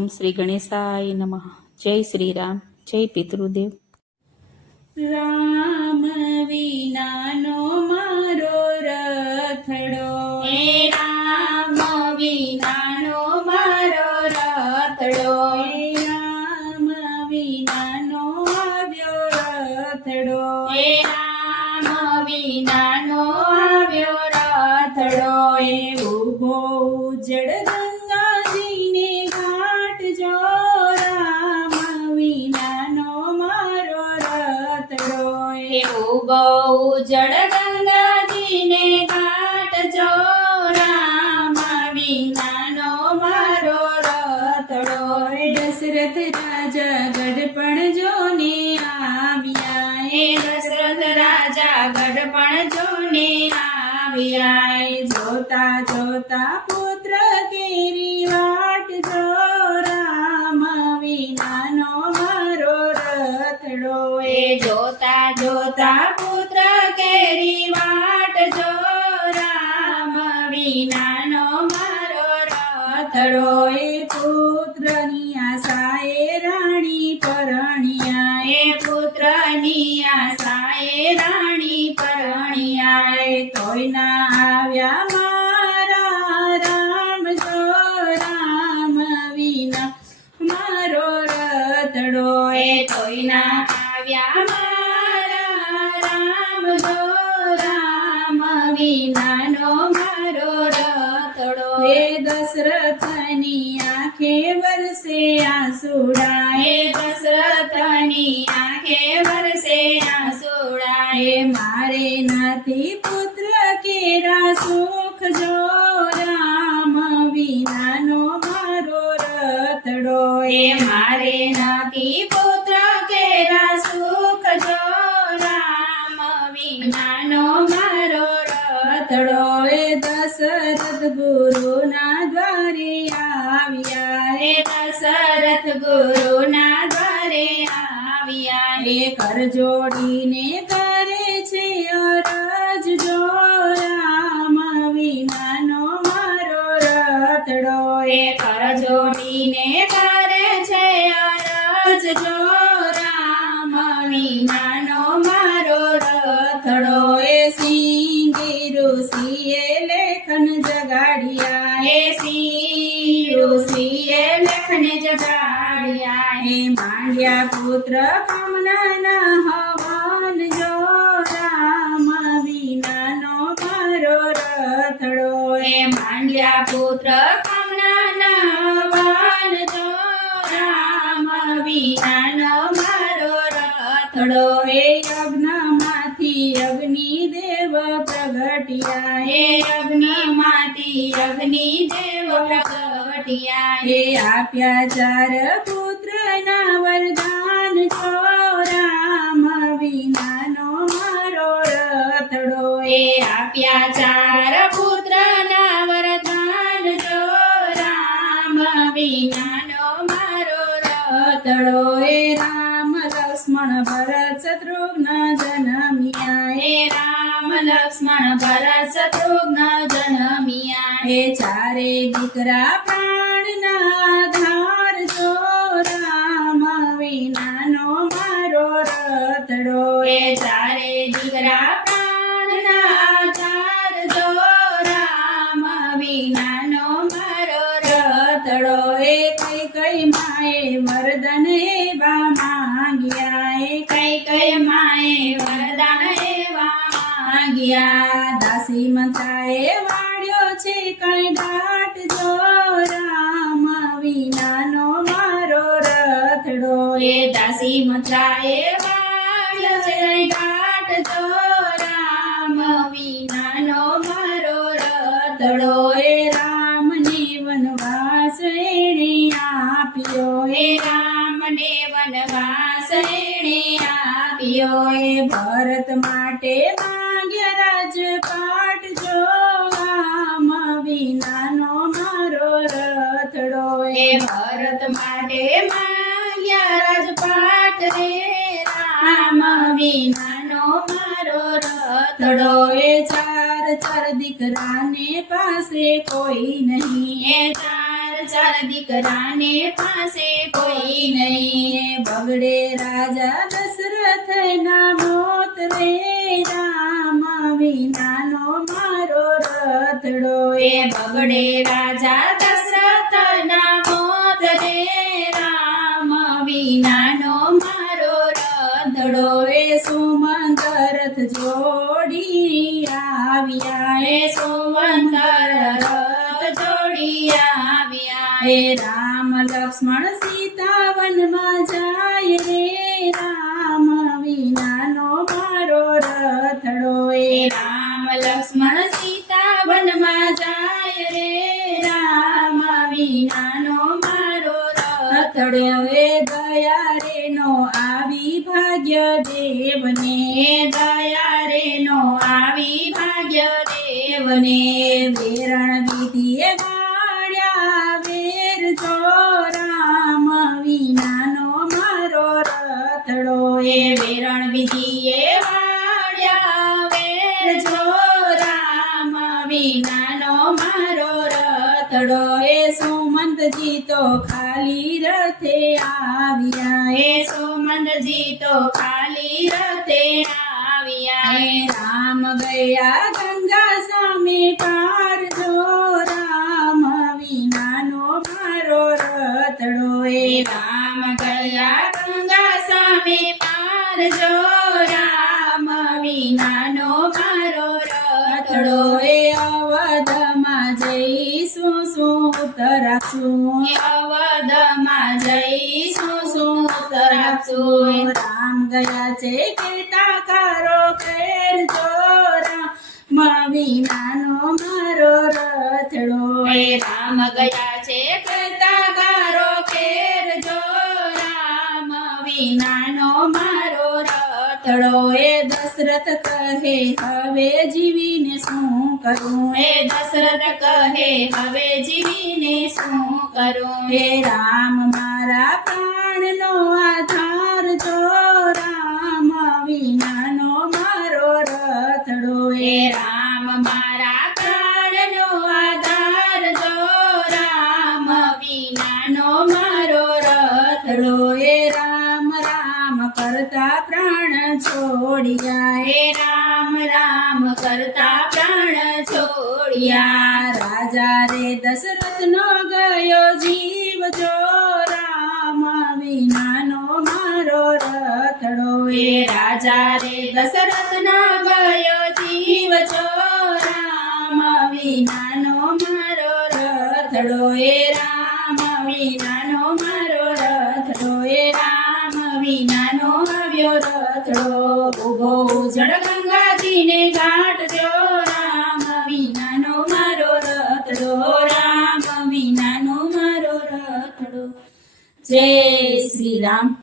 ઓમ શ્રી ગણેશાય નમઃ. જય શ્રી રામ, જય પિતૃદેવ. રામ વિનાનો મારો રથડો, હે રામ વિનાનો મારો રથડો, હે રામ વિનાનો આવ્યો રથડો, હે રામ વિનાનો આવ્યો રથડો, એ ઊભો ઉજળ ગંગાજીને ઘાટ જો, રામ વિનાનો મારો રથડો, હે ઊભો ઉજળ ગંગાજીને ઘાટ જો, રામ વિનાનો મારો રથડો, દશરથ રાજા ગઢપણ જોને આવ્યા, હે દશરથ રાજા ગઢપણ જોને આવ્યા, જોતા જોતા પુત્ર કેરી વાટ જો, રામ વિનાનો મારો રથડો, જોતા જોતા પુત્ર કેરી વાટ જો, રામ વિનાનો મારો રથડો, પુત્રની આશાએ રાણી પરણ્યા, પુત્રની આશાએ રાણી પરણ્યા, તોય ના આવ્યા મારા રામ જો, રામ વિના મારો રથડો, તોય ના આવ્યા મારા રામ જો, રામ વિનાનો મારો રથડો, દશરથની આંખે વરસે આંસુડા, દશરથની આંખે વરસે આંસુડા, મારે નથી પુત્ર કેરા સુખ જો, રામ વિનાનો મારો રથડો, મારે નથી પુત્ર કેરા સુખ જો, રામ વિનાનો મારો રથડો, દશરથ ગુરુના દ્વારે આવ્યા, દશરથ ગુરુના દ્વારે આવ્યા, કર જોડીને કરે છે અરજ જો, રામ વિનાનો મારો રથડો, કર જોડીને કરે છે અરજ જો, રામ વિનાનો મારો રથડો, સિંહ ઋષિએ લેખન જગાડ્યા, સિંહ ઋષિએ લેખને જગાડ્યા, માંડ્યા પુત્ર કામનાના હવન જો, રામ વિનાનો મારો રથડો, માંડ્યા પુત્ર કામનાના હવન જો, રામ વિનાનો મારો રથડો, યજ્ઞમાંથી અગ્નિદેવ પ્રગટ્યા, અગ્નિમાંથી અગ્નિદેવ પ્રગટ્યા, આપ્યા ચાર પુત્રના વરદાન જો, રામ વિનાનો મારો રથડો, આપ્યા ચાર પુત્રના વરદાન જો, રામ વિનાનો મારો રથડો, રામ લક્ષ્મણ ભરત શત્રુઘ્ન જનમ્યા, રામ લક્ષ્મણ ભરત શત્રુઘ્ન જનમ્યા, ચારે દીકરા પ્રાણના ધાર જો, રામ વિનાનો મારો રથડો, ચારે દીકરા પ્રાણના આધાર જો, રામ વિનાનો મારો રથડો, કઈ કઈ માએ વરદાન એવા માંગ્યા, કઈ કઈ માએ વરદાન એવા માંગ્યા, દાસી મતાએ વાળ્યો છે કઈ ડાટ જો, રામ વિનાનો મારો રથડો, દાસી મથરાએ વાળ્યો છે ઘાટ જો, રામ વિનાનો મારો રથડો, રામને વનવાસ એણે આપ્યો, રામને વનવાસ એણે આપ્યો, ભરત માટે માંગ્યા રાજપાટ જો, રામ વિનાનો મારો રથડો, ભરત માટે માંગ્યા રાજપાટ રે, રામ વિનાનો મારો રથડો, ચાર ચાર દીકરાને પાસે કોઈ નહીં, ચાર ચાર દીકરાને પાસે કોઈ નહીં. બગડે રાજા દશરથના મોત રે રામ વિનાનો મારો રથડો એ બગડે રાજા દશરથના મોત રે રામ વિનાનો મારો રથડો. એ સુમંત રથ જોડી આવ્યા એ સુવંતર રથ જોડી આવ્યા. એ રામ લક્ષ્મણ સીતા વનમાં જાય રે રામ વિનાનો મારો રથડો એ રામ લક્ષ્મણ સીતા વનમાં જાય રે રામ વિનાનો મારો રથડો. રથડે દયા રે નો આવી ભાગ્ય દેવને દયા રે નો આવી ભાગ્ય દેવને. વેરણ વિધિએ વાળ્યા વેર જો રામ વિનાનો મારો રથડો એ વેરણ વિધિએ વાળ્યા વેર જો રામ વિનાનો મારો રથડો. એ સુમંતજી તો ખાલી રથે આવ્યા એ સોમંતજી તો ખાલી રથે આવ્યા. એ રામ ગયા ગંગા સામે પાર જો રામ વિનાનો મારો રથડો એ રામ ગયા ગંગા સામે પાર જો રામ વિનાનો મારો રથડો. એ અવધમાં જઈશું શું ઉતરાશું એ અવધમાં જઈશું શું ઉતરાશું. રામ ગયા છે કેતા કરો ખેર જો રામ વિનાનો મારો રથડો એ રામ ગયા છે કહેતા કારો ખેર જો રામ વિનાનો મારો રથડો. એ દશરથ કહે હવે જીવીને શું કરું એ દશરથ કહે હવે જીવીને શું કરું. હે રામ મારા પ્રાણનો આધાર જો રામ વિનાનો મારો રથડો એ રામ મારા પ્રાણનો આધાર જો રામ વિનાનો મારો રથડો. એ રામ રામ કરતા પ્રાણ છોડ્યા હે રામ રામ કરતા પ્રાણ છોડ્યા. રાજા રે દશરથનો ગયો જીવ જો રામ વિનાનો મારો રથડો એ રાજા રે દશરથ ના ગયો જીવ જો રામ વિનાનો મારો રથડો. એ રામ વિનાનો મારો રથડો. એ રામ વિનાનો આવ્યો રથડો. ઉભો ઉજળ ગંગાજીને ઘાટ જો રામ વિનાનો મારો રથડો. રામ વિનાનો મારો રથડો. જય શ્રી રામ.